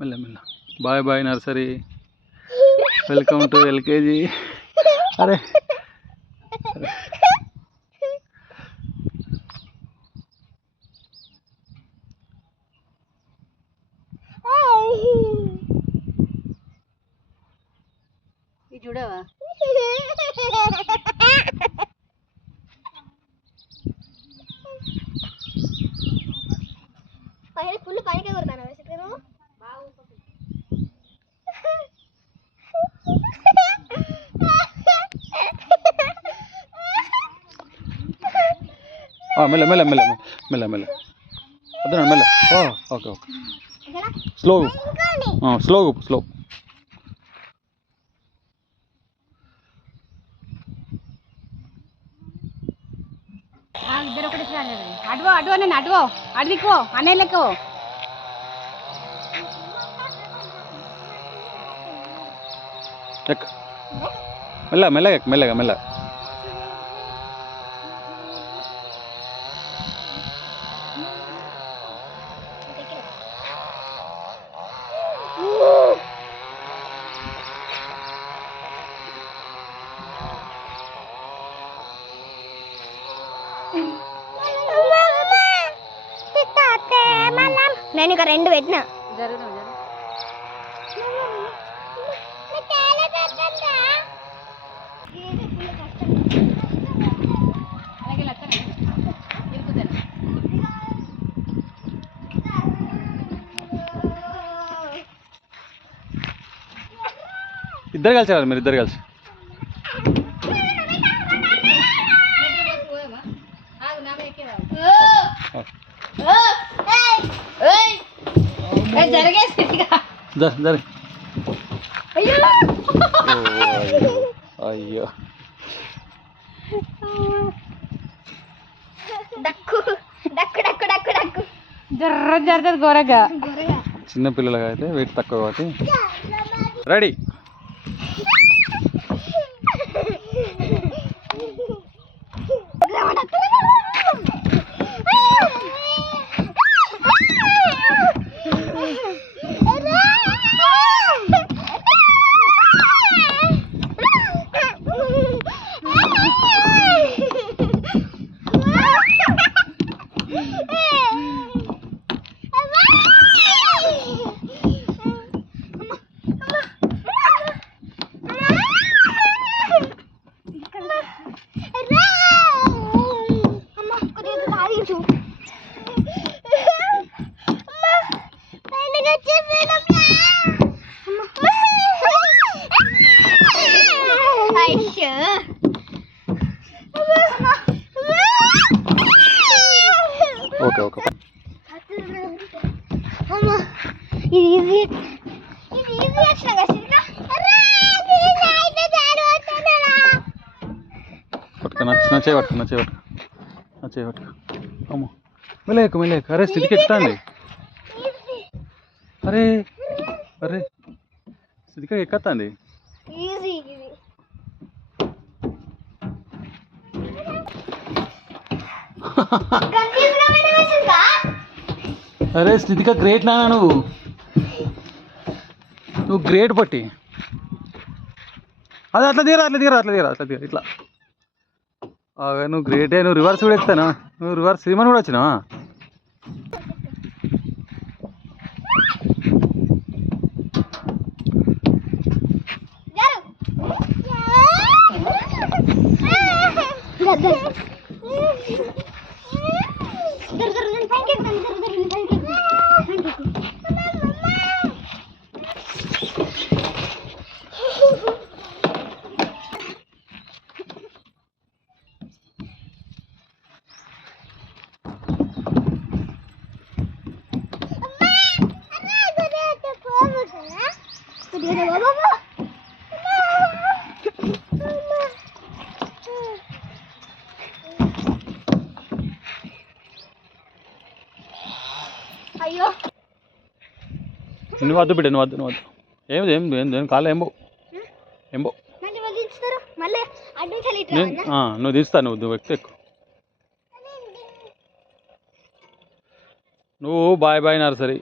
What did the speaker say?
మెల్ల మెల్ల. Bye bye nursery, welcome to LKG. అరే చూడవా ఫుల్ పైకే కొడతాను మెల్ల మెల్ల మెల్ల మెల్ల మెల్ల. అదే మెల్ల. Okay okay. Slow slow slow. ఇద్దరు ఒకటి అడ్వో అడ్వో నేను అడ్వో అడిదికో అన్నయ్యకు మెల్ల మెల్లగా మెల్లగా మెల్ల. నేను ఇక 2 పెట్టినా. ఇద్దరు కలిసి రాదు, మీరు ఇద్దరు కలిసి. అయ్యో జర్ర జర్ర గోరగా. చిన్న పిల్లలుగా అయితే వెయిట్ తక్కువ కాబట్టి. రెడీ. Okay okay. నచ్చే పట్టుకు. అమ్మో మెల్లేకు మెల్లేకు. అరే స్థితికి ఎక్కుతాండి. అరే అరే స్థితికి ఎక్కత్తాండి. అరే స్థితిక గ్రేట్ నానా, నువ్వు గ్రేట్ పట్టి. అదే అట్లా తీరా ఇట్లా. నువ్వు గ్రేటే. నువ్వు రివర్స్ కూడా ఎత్తానా? నువ్వు రివర్స్ శ్రీమన్ కూడా వచ్చినావా? అయ్యో నువ్వు వద్దు బిడ్డ, నువ్వు వద్దు. ఏం కాలే ఏంబో నువ్వు తీస్తా. నువ్వు ఎక్కువ నువ్వు బాయ్ బాయ్ నర్సరీ.